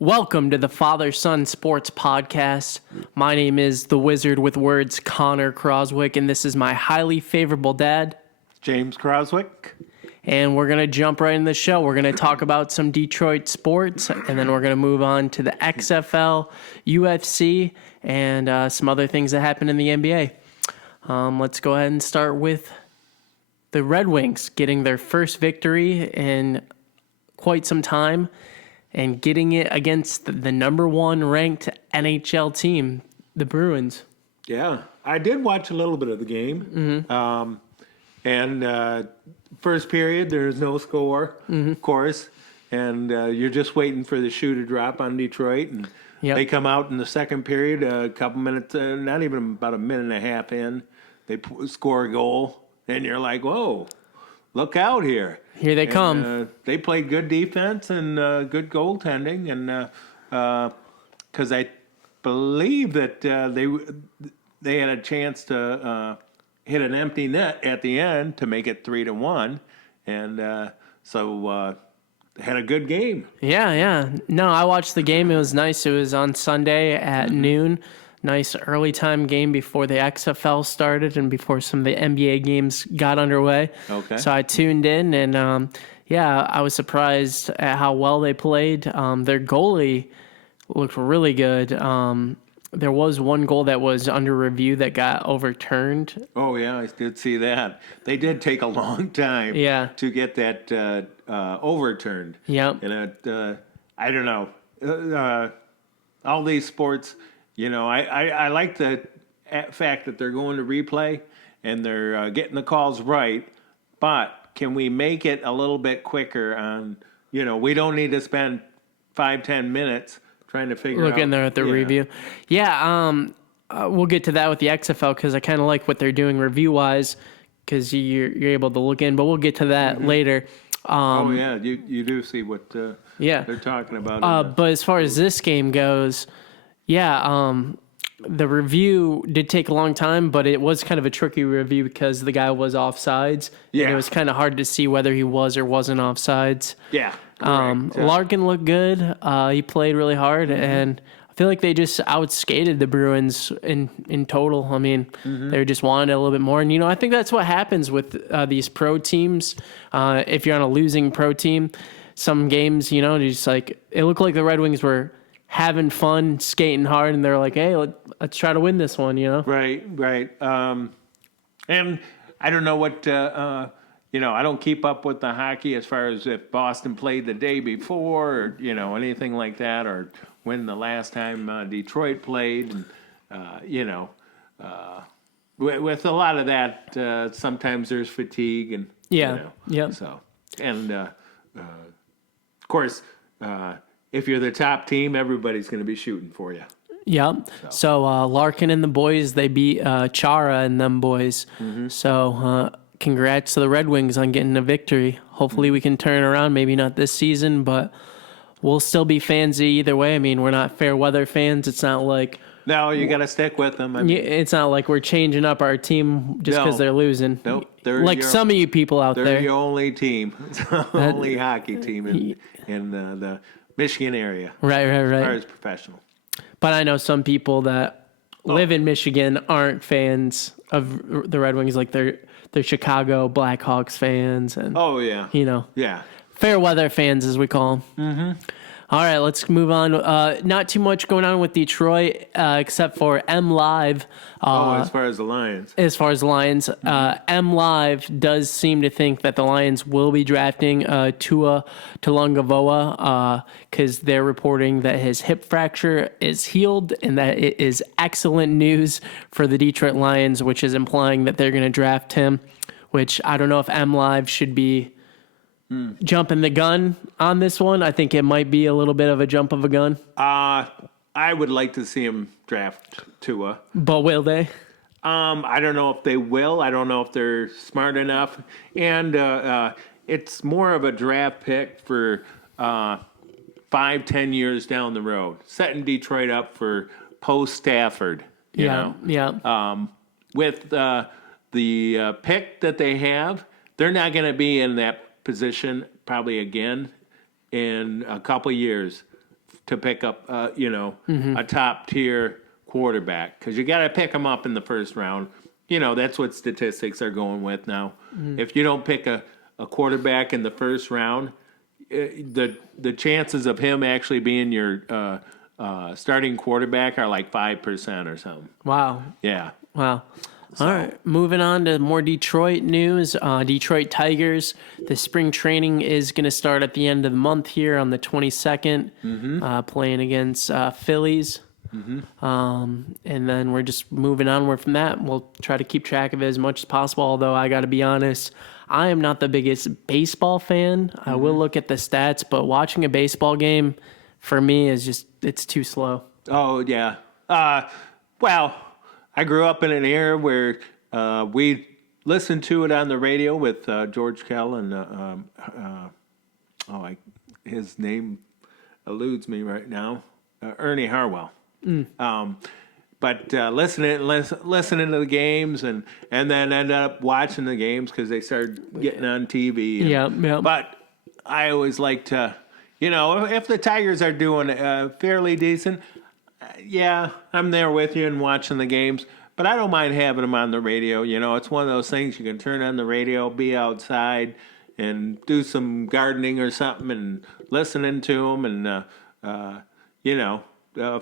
Welcome to the Father Son Sports Podcast. My name is the Wizard with Words, Connor Croswick, and this is my highly favorable dad. James Croswick. And we're going to jump right in the show. We're going to talk about some Detroit sports, and then we're going to move on to the XFL, UFC, and some other things that happen in the NBA. Let's go ahead and start with the Red Wings getting their first victory in quite some time, and getting it against the number one ranked NHL team, the Bruins. Yeah, I did watch a little bit of the game. First period, there's no score, of course. And you're just waiting for the shoe to drop on Detroit. And they come out in the second period, a couple minutes, not even about a minute and a half in. They score a goal. And you're like, whoa, look out here. Here they come. They played good defense and good goaltending, and because I believe that they had a chance to hit an empty net at the end to make it 3-1, and so had a good game. Yeah. No, I watched the game. It was nice. It was on Sunday at noon. Nice early time game before the XFL started and before some of the NBA games got underway. Okay. So I tuned in, and I was surprised at how well they played. Their goalie looked really good. There was one goal that was under review that got overturned. Oh, yeah, I did see that. They did take a long time to get that overturned. Yep. And I don't know. All these sports, I like the fact that they're going to replay and they're getting the calls right, but can we make it a little bit quicker on, we don't need to spend 5-10 minutes trying to figure out. Looking there at the review. Yeah, we'll get to that with the XFL because I kind of like what they're doing review-wise because you're able to look in, but we'll get to that later. You do see what they're talking about. But as far as this game goes, the review did take a long time, but it was kind of a tricky review because the guy was offsides. Yeah. And it was kind of hard to see whether he was or wasn't offsides. Yeah. Larkin looked good. He played really hard, and I feel like they just outskated the Bruins in total. I mean, they just wanted a little bit more. And, I think that's what happens with these pro teams. If you're on a losing pro team, some games, just like it looked like the Red Wings were having fun, skating hard, and they're like, hey, let's try to win this one, Right. And I don't know what, I don't keep up with the hockey as far as if Boston played the day before or, anything like that, or when the last time Detroit played. And, with a lot of that, sometimes there's fatigue and, So, and, of course, if you're the top team, everybody's going to be shooting for you. Yep. So Larkin and the boys, they beat Chara and them boys. So congrats to the Red Wings on getting a victory. Hopefully we can turn it around. Maybe not this season, but we'll still be fans either way. I mean, we're not fair weather fans. It's not like... No, you got to stick with them. It's not like we're changing up our team just because they're losing. Nope. Like some of you people out there. They're your only team. Only hockey team in the Michigan area. Right. As far as professional. But I know some people that live in Michigan aren't fans of the Red Wings, like they're Chicago Blackhawks fans. And, Yeah. fair weather fans, as we call them. All right, let's move on. Not too much going on with Detroit, except for M Live. As far as the Lions. M Live does seem to think that the Lions will be drafting Tua Tagovailoa because they're reporting that his hip fracture is healed and that it is excellent news for the Detroit Lions, which is implying that they're going to draft him, which I don't know if M Live should be jumping the gun on this one. I think it might be a little bit of a jump of a gun. I would like to see him draft Tua. But will they? I don't know if they will. I don't know if they're smart enough. And it's more of a draft pick for 5-10 years down the road, setting Detroit up for post-Stafford. You know? With the pick that they have, they're not going to be in that position probably again in a couple years to pick up, a top tier quarterback, because you got to pick them up in the first round. That's what statistics are going with now. If you don't pick a quarterback in the first round, the chances of him actually being your starting quarterback are like 5% or something. Wow. Yeah. Wow. All right, moving on to more Detroit news. Detroit Tigers, the spring training is going to start at the end of the month here on the 22nd, playing against Phillies. And then we're just moving onward from that. We'll try to keep track of it as much as possible, although I got to be honest, I am not the biggest baseball fan. I will look at the stats, but watching a baseball game for me is just, it's too slow. Oh, yeah. Well, I grew up in an era where we listened to it on the radio with George Kell and his name eludes me right now, Ernie Harwell. But listening to the games and then ended up watching the games because they started getting on TV. Yeah. But I always like to, if the Tigers are doing fairly decent, yeah, I'm there with you and watching the games. But I don't mind having them on the radio. It's one of those things you can turn on the radio, be outside, and do some gardening or something and listening to them and,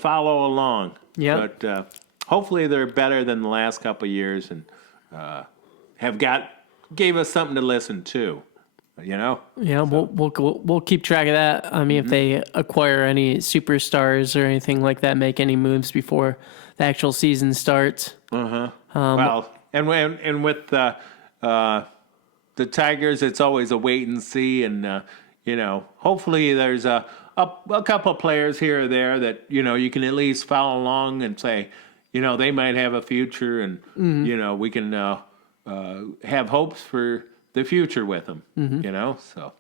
follow along. Yeah. But hopefully they're better than the last couple of years and gave us something to listen to. Yeah, we'll keep track of that. I mean, if they acquire any superstars or anything like that, make any moves before the actual season starts. Well, and with the Tigers, it's always a wait and see, and hopefully there's a couple of players here or there that you can at least follow along and say, they might have a future, and we can have hopes for the future with them. So.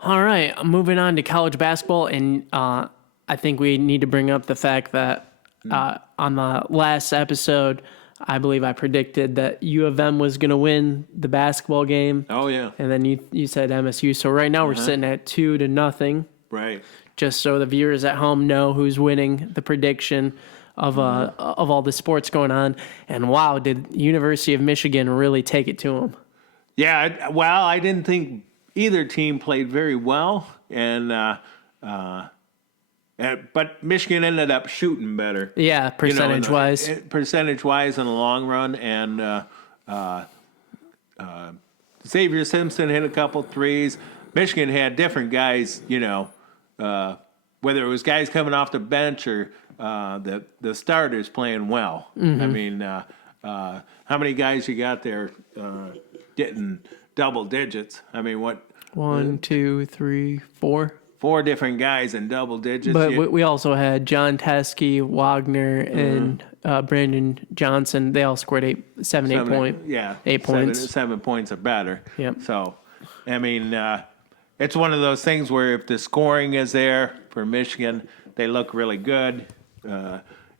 All right, moving on to college basketball, and I think we need to bring up the fact that on the last episode, I believe I predicted that U of M was going to win the basketball game. Oh yeah, and then you said MSU. So right now we're sitting at 2-0. Right. Just so the viewers at home know who's winning the prediction of all the sports going on. And wow, did University of Michigan really take it to them? Yeah, well, I didn't think either team played very well, but Michigan ended up shooting better. Yeah, percentage-wise. Percentage-wise in the long run, and Xavier Simpson hit a couple threes. Michigan had different guys, whether it was guys coming off the bench or the starters playing well. I mean, how many guys you got there getting double digits? I mean, what? 1, 2, 3, 4. 4 different guys in double digits. But we also had John Teskey, Wagner, and Brandon Johnson. They all scored 8 points. Yeah, 8 points. 7 points or better. Yep. So, I mean, it's one of those things where if the scoring is there for Michigan, they look really good.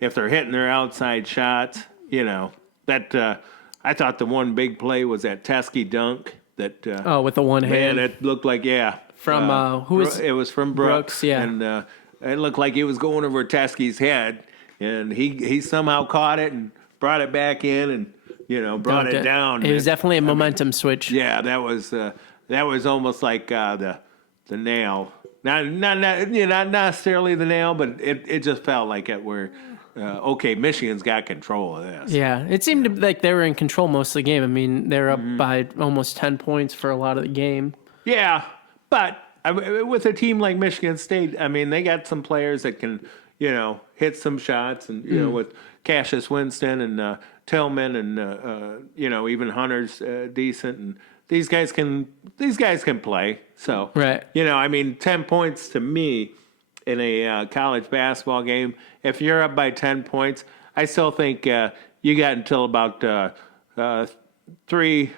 If they're hitting their outside shots, that I thought the one big play was that Teskey dunk. That with the one hand. Man, it looked like from who was it was from Brooks, yeah, and it looked like it was going over Teskey's head, and he somehow caught it and brought it back in and brought it down. It was definitely a momentum switch. Yeah, that was almost like the nail. Not necessarily the nail, but it just felt like it. Where okay, Michigan's got control of this. Yeah, it seemed like they were in control most of the game. I mean, they're up by almost 10 points for a lot of the game. Yeah, but with a team like Michigan State, I mean, they got some players that can, hit some shots, and with Cassius Winston and Tillman, and even Hunter's decent, and these guys can play. So right, I mean, 10 points to me in a college basketball game. If you're up by 10 points, I still think you got until about 3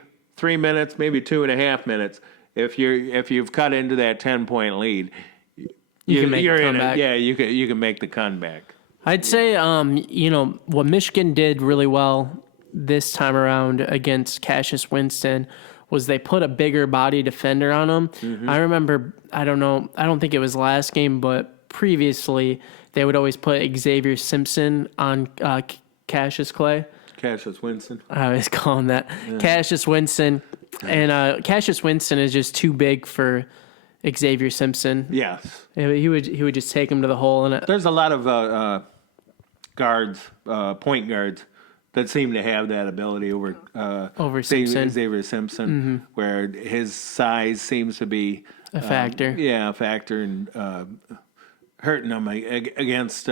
minutes, maybe 2.5 minutes. If you've cut into that 10-point lead, you can make the comeback. You can make the comeback. I'd say what Michigan did really well this time around against Cassius Winston was they put a bigger body defender on him. I remember, I don't think it was last game, but previously they would always put Xavier Simpson on Cassius Clay. Cassius Winston. I always call him that. Cassius Winston. And Cassius Winston is just too big for Xavier Simpson. Yes. He would just take him to the hole. And There's a lot of guards, point guards, that seem to have that ability over Simpson. Xavier Simpson, where his size seems to be a factor. A factor in hurting him against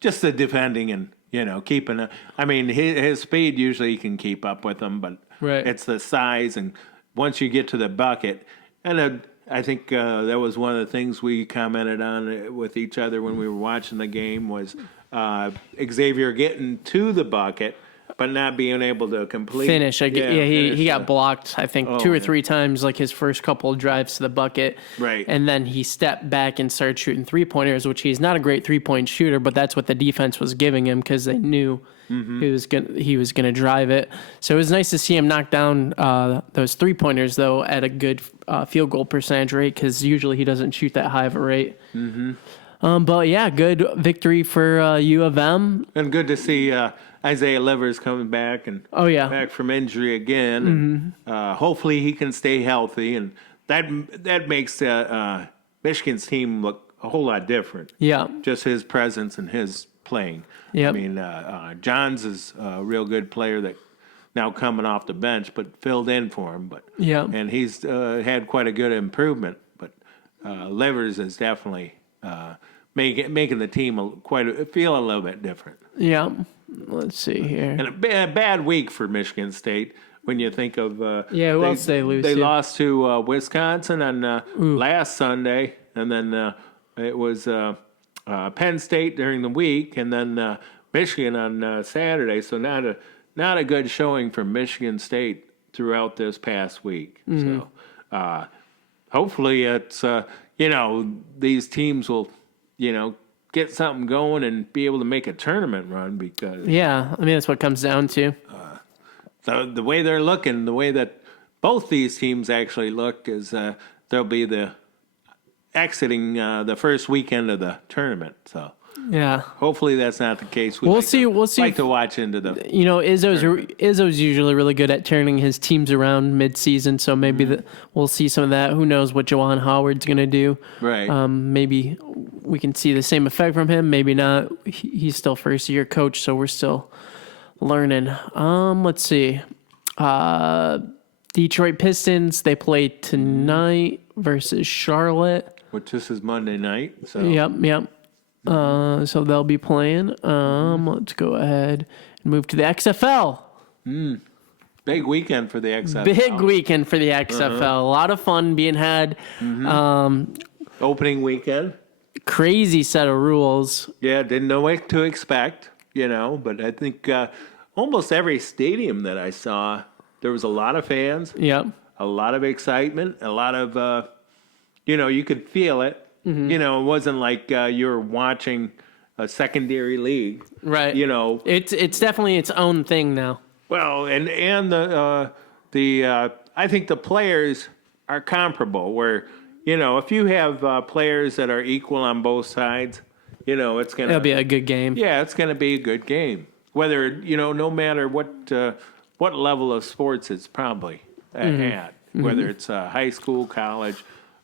just the defending and keeping. I mean, his speed usually you can keep up with him, but Right. it's the size, and once you get to the bucket, and I think that was one of the things we commented on with each other when we were watching the game was Xavier getting to the bucket, but not being able to complete Finish. He finish got blocked, I think, 2 or 3 times, like his first couple of drives to the bucket. Right. And then he stepped back and started shooting 3-pointers, which he's not a great 3-point shooter, but that's what the defense was giving him because they knew he was gonna drive it. So it was nice to see him knock down those 3-pointers, though, at a good field goal percentage rate because usually he doesn't shoot that high of a rate. But yeah, good victory for U of M. And good to see Isaiah Livers coming back and back from injury again. And, hopefully he can stay healthy, and that makes Michigan's team look a whole lot different. Yeah. Just his presence and his playing. Yep. I mean, Johns is a real good player that now coming off the bench, but filled in for him. But and he's had quite a good improvement. But Livers is definitely making the team feel a little bit different. Yeah. Let's see here. And a bad week for Michigan State when you think of who else they lose They to? lost to Wisconsin on last Sunday, and then it was Penn State during the week, and then Michigan on Saturday. So not a good showing for Michigan State throughout this past week. So hopefully it's these teams will get something going and be able to make a tournament run because Yeah, I mean that's what it comes down to. the way they're looking, the way that both these teams actually look is they'll be the exiting the first weekend of the tournament. So Yeah. hopefully that's not the case. We'll see. We'll see. Like to watch into the Izzo's usually really good at turning his teams around mid-season, so maybe we'll see some of that. Who knows what Juwan Howard's going to do? right. Maybe we can see the same effect from him. Maybe not. He's still first-year coach, so we're still learning. Let's see. Detroit Pistons, they play tonight versus Charlotte. Which this is Monday night. So Yep. So they'll be playing. Let's go ahead and move to the XFL. big weekend for the XFL. Big weekend for the XFL. A lot of fun being had. Opening weekend. Crazy set of rules. Yeah, didn't know what to expect, but I think almost every stadium that I saw, there was a lot of fans, Yep. a lot of excitement, a lot of, you could feel it. It wasn't like you were watching a secondary league. Right. It's definitely its own thing now. Well, and the I think the players are comparable where, if you have players that are equal on both sides, it's going to It'll be a good game. Yeah, it's going to be a good game. Whether, no matter what level of sports it's probably at, whether it's high school, college,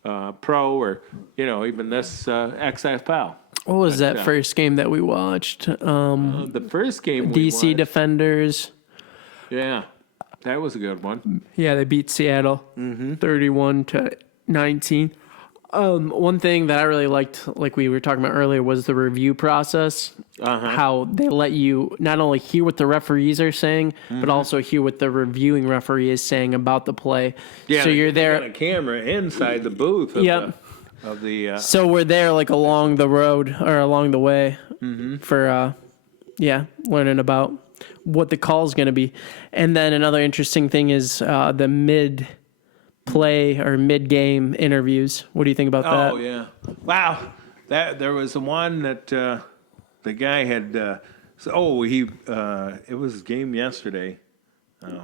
pro, or, even this XFL. What was that first game that we watched? The first game we DC watched, Defenders. yeah, that was a good one. Yeah, they beat Seattle 31-19. One thing that I really liked, like we were talking about earlier, was the review process. How they let you not only hear what the referees are saying, but also hear what the reviewing referee is saying about the play. Yeah, so you're there. Got a camera inside the booth. Of the So we're there like along the road or along the way for learning about what the call is going to be. And then another interesting thing is the mid-play or mid-game interviews. What do you think about that? Oh, yeah. Wow. There was the one that the guy had it was his game yesterday.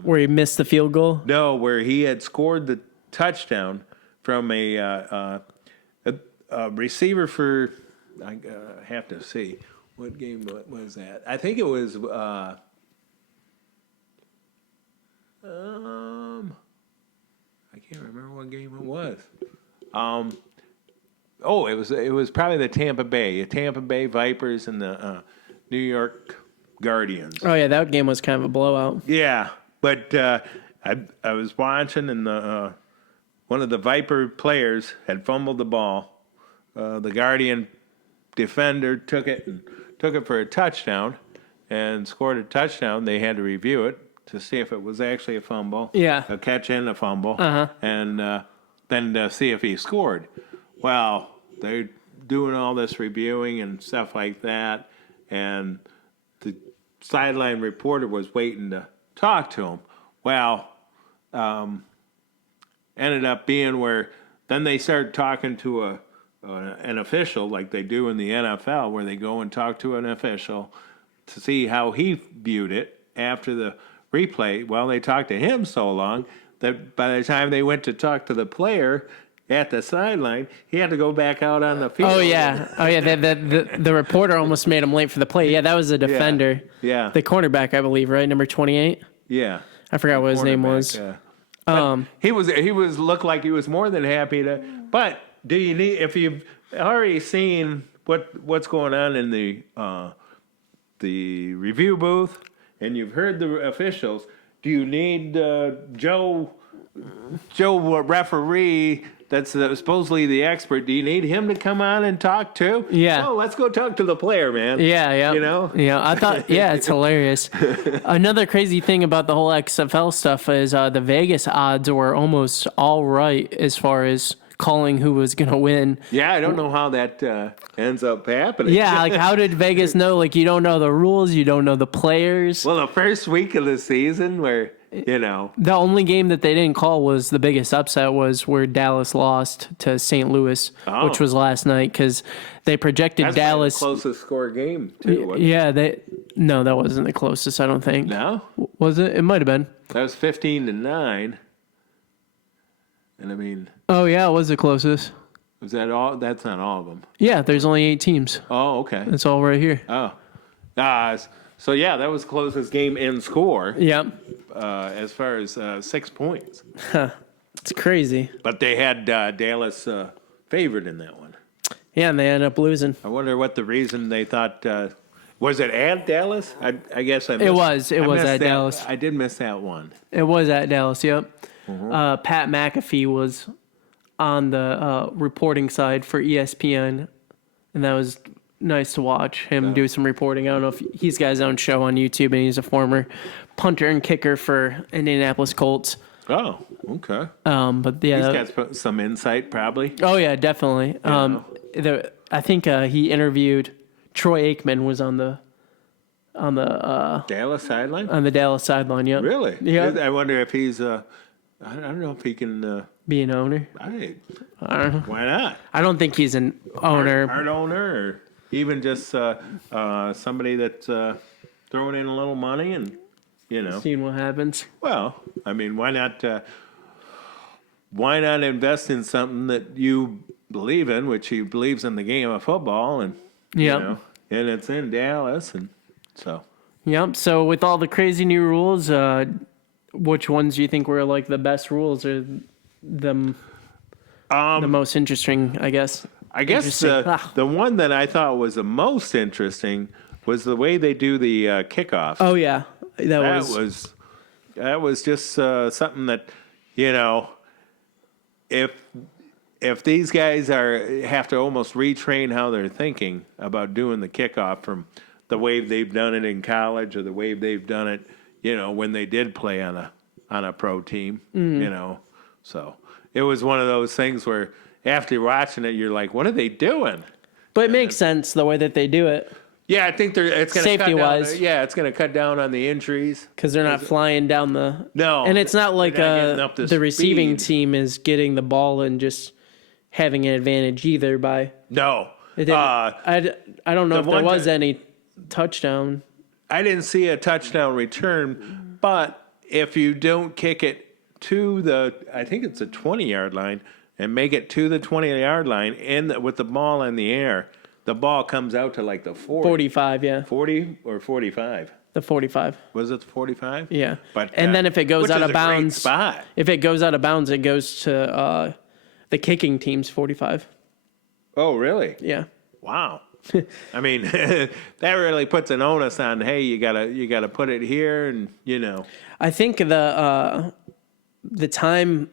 Where he missed the field goal? No, where he had scored the touchdown from a receiver for I have to see what game was that. I think it was. I can't remember what game it was. It was probably the Tampa Bay Vipers and the New York Guardians. Oh yeah, that game was kind of a blowout. Yeah, but I was watching, and the one of the Viper players had fumbled the ball. The Guardian defender took it for a touchdown, and scored a touchdown. They had to review it to see if it was actually a fumble, Yeah. a catch and a fumble, and then see if he scored. Well, they're doing all this reviewing and stuff like that, and the sideline reporter was waiting to talk to him. Well, ended up being where then they started talking to an official like they do in the NFL, where they go and talk to an official to see how he viewed it after the replay. Well, they talked to him so long that by the time they went to talk to the player at the sideline, he had to go back out on the field. Oh yeah. The reporter almost made him late for the play. Yeah, that was a defender. Yeah. The cornerback, I believe, right? Number 28. Yeah. I forgot what his name was. He was looked like he was more than happy to. But do you need, if you've already seen what's going on in the review booth and you've heard the officials, do you need Joe referee that's supposedly the expert? Do you need him to come on and talk too? Yeah. Oh, let's go talk to the player, man. Yeah. You know? Yeah, I thought, yeah, it's hilarious. Another crazy thing about the whole XFL stuff is the Vegas odds were almost all right as far as calling who was going to win. Yeah, I don't know how that ends up happening. Yeah, like how did Vegas know? Like you don't know the rules, you don't know the players. Well, the first week of the season where, The only game that they didn't call was the biggest upset was where Dallas lost to St. Louis, which was last night because they projected that's Dallas. the closest score game, too. Yeah, no, that wasn't the closest, I don't think. No? Was it? It might have been. That was 15-9. And I mean, Oh, yeah, it was the closest. was that all? That's not all of them. Yeah, there's only 8 teams. Oh, okay. It's all right here. Oh. So, yeah, that was the closest game in score Yep. as far as 6 points. It's crazy. But they had Dallas favored in that one. Yeah, and they ended up losing. I wonder what the reason they thought. Was it at Dallas? I guess I missed, It was I missed at that. Dallas. I did miss that one. It was at Dallas, yep. Pat McAfee was on the reporting side for ESPN, and that was nice to watch him do some reporting. I don't know if he's got his own show on YouTube, and he's a former punter and kicker for Indianapolis Colts. Oh, okay. But yeah, He's got some insight, probably. oh yeah, definitely. I think he interviewed Troy Aikman was on the Dallas sideline? on the Dallas sideline. Yep. Really? Yeah. I wonder if he's. I don't know if he can. Be an owner. I don't know. Why not? I don't think he's an owner. Art owner, or even just somebody that's throwing in a little money and Seeing what happens. Well, I mean, why not? Why not invest in something that you believe in, which he believes in the game of football, and Yep. and it's in Dallas, and so. Yep. So with all the crazy new rules, which ones do you think were like the best rules or the most interesting? I guess. I guess Interesting. the one that I thought was the most interesting was the way they do the kickoff. Oh yeah, that was just something that if these guys have to almost retrain how they're thinking about doing the kickoff from the way they've done it in college or the way they've done it, when they did play on a pro team, So it was one of those things where after watching it, you're like, what are they doing? But it makes sense the way that they do it Yeah, I think it's going to Safety-wise. Yeah, it's going to cut down on the injuries. because they're not flying down the. No, And it's not like they're not getting up to the receiving speed. team is getting the ball and just having an advantage either by. No, It didn't, I don't know if there one was that- any touchdown. I didn't see a touchdown return, but if you don't kick it to I think it's a 20-yard line, and make it to the 20-yard line with the ball in the air, the ball comes out to like the 45, yeah. 40 or 45. The 45. Was it the 45? Yeah. But and then if it goes which out is of a great bounds, spot. if it goes out of bounds, it goes to the kicking team's 45. Oh, really? Yeah. Wow. I mean, that really puts an onus on. Hey, you gotta put it here, and I think the time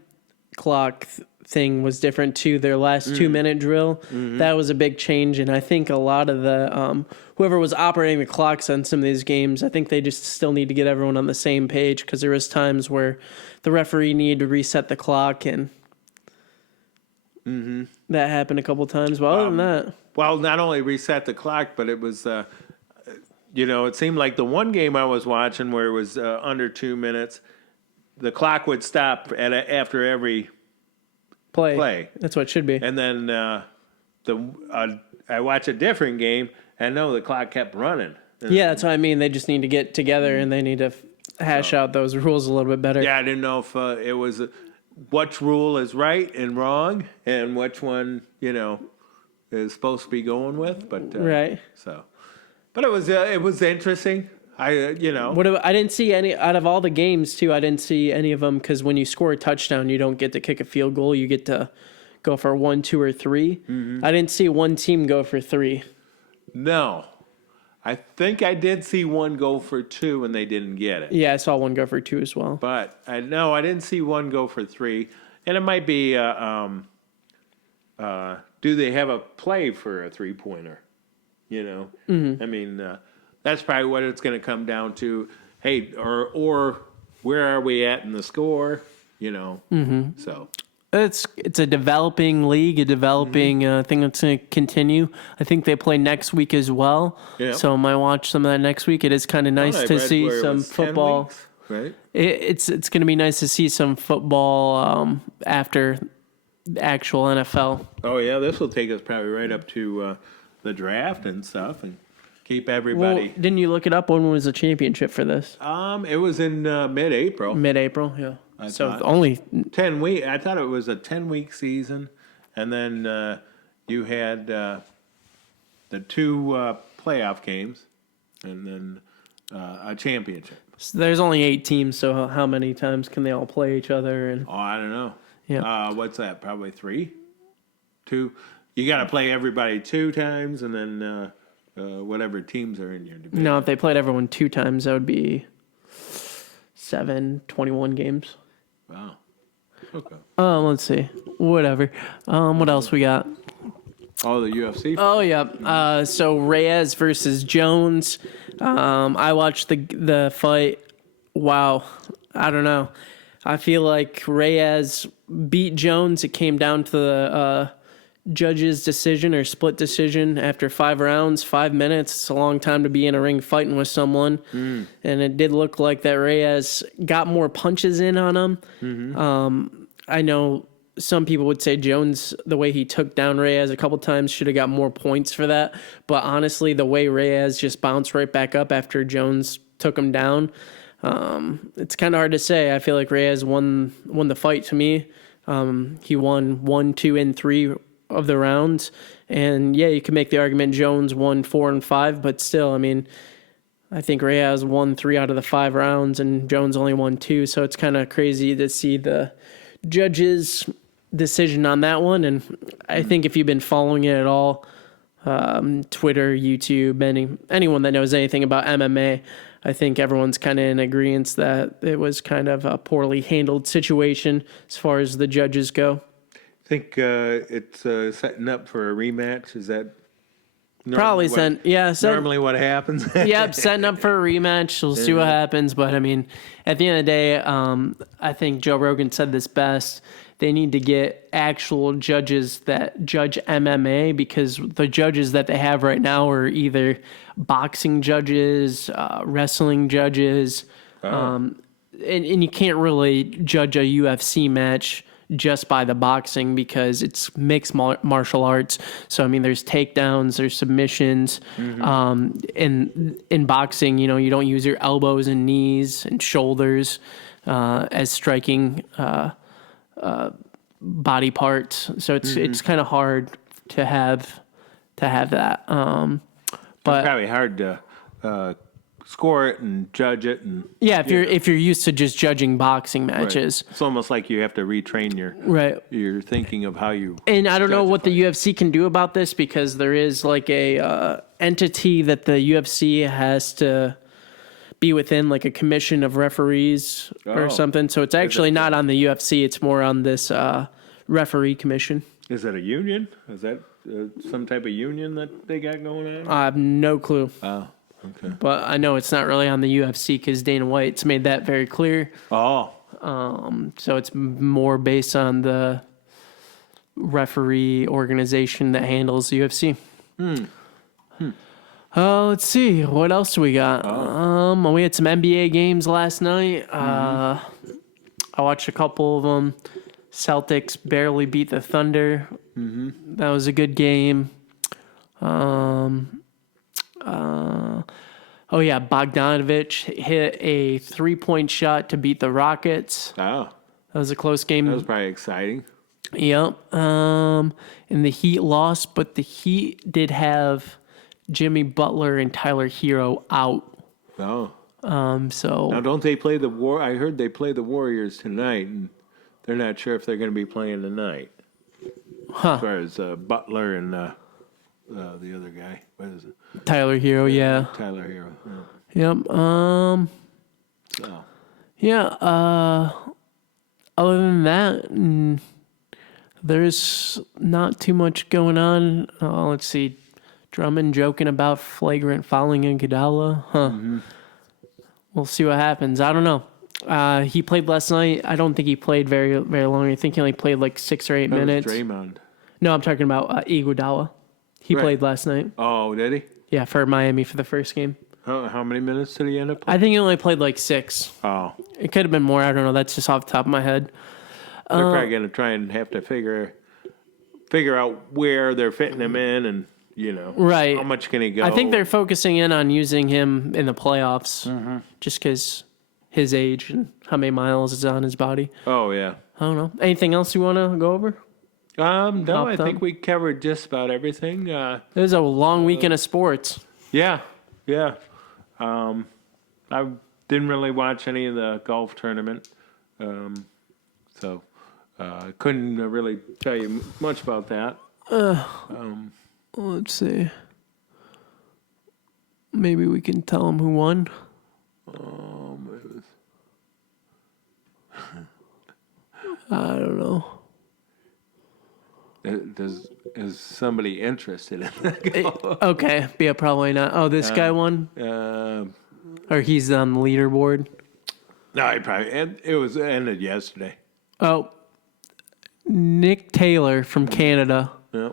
clock thing was different too. Their last 2-minute drill, that was a big change, and I think a lot of the whoever was operating the clocks on some of these games, I think they just still need to get everyone on the same page, because there was times where the referee needed to reset the clock, and that happened a couple times. But other than that, well, not only reset the clock, but it was, it seemed like the one game I was watching where it was under 2 minutes, the clock would stop after every play. That's what it should be. And then I watched a different game, and no, the clock kept running. Yeah, that's what I mean. They just need to get together and they need to hash out those rules a little bit better. Yeah, I didn't know if it was which rule is right and wrong, and which one is supposed to be going with. But Right. So, but it was interesting. I didn't see any out of all the games too. I didn't see any of them, because when you score a touchdown, you don't get to kick a field goal. You get to go for 1, 2, or 3. I didn't see one team go for 3. No, I think I did see one go for 2 and they didn't get it. Yeah, I saw one go for 2 as well. But I didn't see one go for 3, and it might be. Do they have a play for a 3-pointer? I mean, that's probably what it's going to come down to. Hey, or where are we at in the score? So. It's a developing league, a developing thing that's going to continue. I think they play next week as well, so I might watch some of that next week. It is kind of nice to see some football. 10 weeks, right? It's going to be nice to see some football after the actual NFL. Oh yeah, this will take us probably right up to the draft and stuff, and keep everybody. Well, didn't you look it up? When was the championship for this? It was in mid-April. Mid-April, yeah. So thought. only 10 week. I thought it was a 10-week season, and then you had the 2 playoff games, and then a championship. So there's only 8 teams, so how many times can they all play each other? And Oh, I don't know. Yeah. What's that? Probably 3, 2. You got to play everybody 2 times, and then whatever teams are in your division. no, if they played everyone 2 times, that would be 21 games. Wow. Okay. Let's see. Whatever. What else we got? Oh, the UFC. Oh yeah. So Reyes versus Jones. I watched the fight. Wow. I don't know. I feel like Reyes beat Jones. It came down to the judge's decision or split decision after 5 rounds, 5 minutes. It's a long time to be in a ring fighting with someone. And it did look like that Reyes got more punches in on him. I know some people would say Jones, the way he took down Reyes a couple times, should have got more points for that. But honestly, the way Reyes just bounced right back up after Jones took him down, it's kind of hard to say. I feel like Reyes won the fight to me. He won 1, 2, and 3 of the rounds. And yeah, you can make the argument Jones won 4 and 5, but still, I mean, I think Reyes won 3 out of the 5 rounds and Jones only won 2. So it's kind of crazy to see the judge's decision on that one. And I think if you've been following it at all, Twitter, YouTube, anyone that knows anything about MMA, I think everyone's kind of in agreement that it was kind of a poorly handled situation as far as the judges go. Think it's setting up for a rematch. Is that Probably normally what happens? Yep, setting up for a rematch. We'll see what happens. But I mean, at the end of the day, I think Joe Rogan said this best. They need to get actual judges that judge MMA, because the judges that they have right now are either boxing judges, wrestling judges, and you can't really judge a UFC match just by the boxing because it's mixed martial arts. So I mean, there's takedowns, there's submissions. In boxing, you don't use your elbows and knees and shoulders as striking body parts. So it's kind of hard to have to have that. But Probably hard to score it and judge it, and yeah, if you're used to just judging boxing matches, it's almost like you have to retrain your thinking of how you. And I don't know judge a what the fight. UFC can do about this because there is like a entity that the UFC has to be within, like a commission of referees or Oh. something. So it's actually not on the UFC; it's more on this referee commission. Is that a union? Is that some type of union that they got going on? I have no clue, Oh, okay. but I know it's not really on the UFC because Dana White's made that very clear. Oh, So it's more based on the referee organization that handles the UFC. Let's see. What else do we got? We had some NBA games last night. I watched a couple of them. Celtics barely beat the Thunder. That was a good game. Bogdanovich hit a 3-point shot to beat the Rockets. oh, That was a close game. that was probably exciting. Yep. And the Heat lost, but the Heat did have Jimmy Butler and Tyler Hero out. Oh, So now don't they play the War? I heard they play the Warriors tonight, and they're not sure if they're going to be playing tonight. As far as Butler and the other guy, what is it? Tyler Hero, yeah. Tyler Hero. Yep. So. Yeah. Other than that, there's not too much going on. Let's see. Drummond joking about flagrant fouling in Iguodala. We'll see what happens. I don't know. He played last night. I don't think he played very, very long. I think he only played like 6 or 8 That was minutes. Draymond. No, I'm talking about Iguodala. He Right. played last night. Oh, did he? Yeah, for Miami for the first game. How many minutes did he end up playing? I think he only played like 6. Oh, It could have been more. I don't know. That's just off the top of my head. they're probably going to try and have to figure out where they're fitting him in, and Right. how much can he go? I think they're focusing in on using him in the playoffs just because his age and how many miles is on his body. Oh yeah. I don't know. Anything else you want to go over? No, I Top think we covered just about everything. It was a long weekend of sports. Yeah. I didn't really watch any of the golf tournament, so I couldn't really tell you much about that. Let's see. Maybe we can tell him who won. I don't know. Is somebody interested in that? Okay. Yeah, probably not. Oh, this guy won? Or he's on the leaderboard? No, it was ended yesterday. Oh, Nick Taylor from Canada Yeah.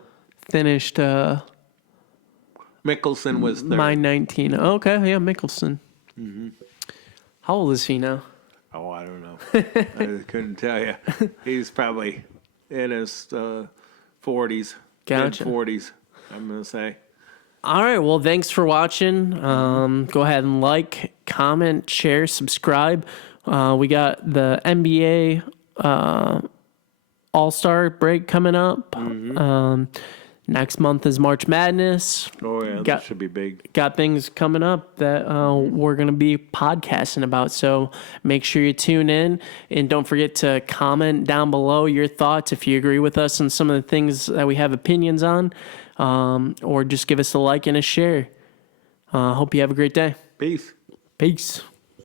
finished Mickelson was third. my 19. Okay, yeah, Mickelson. How old is he now? Oh, I don't know. I couldn't tell you. He's probably in his 40s, Gotcha. mid-40s, I'm going to say. All right, well, thanks for watching. Go ahead and like, comment, share, subscribe. We got the NBA All-Star break coming up. Next month is March Madness. Oh, yeah, that should be big. Got things coming up that we're going to be podcasting about. So make sure you tune in. And don't forget to comment down below your thoughts if you agree with us on some of the things that we have opinions on. Or just give us a like and a share. Hope you have a great day. Peace. Peace.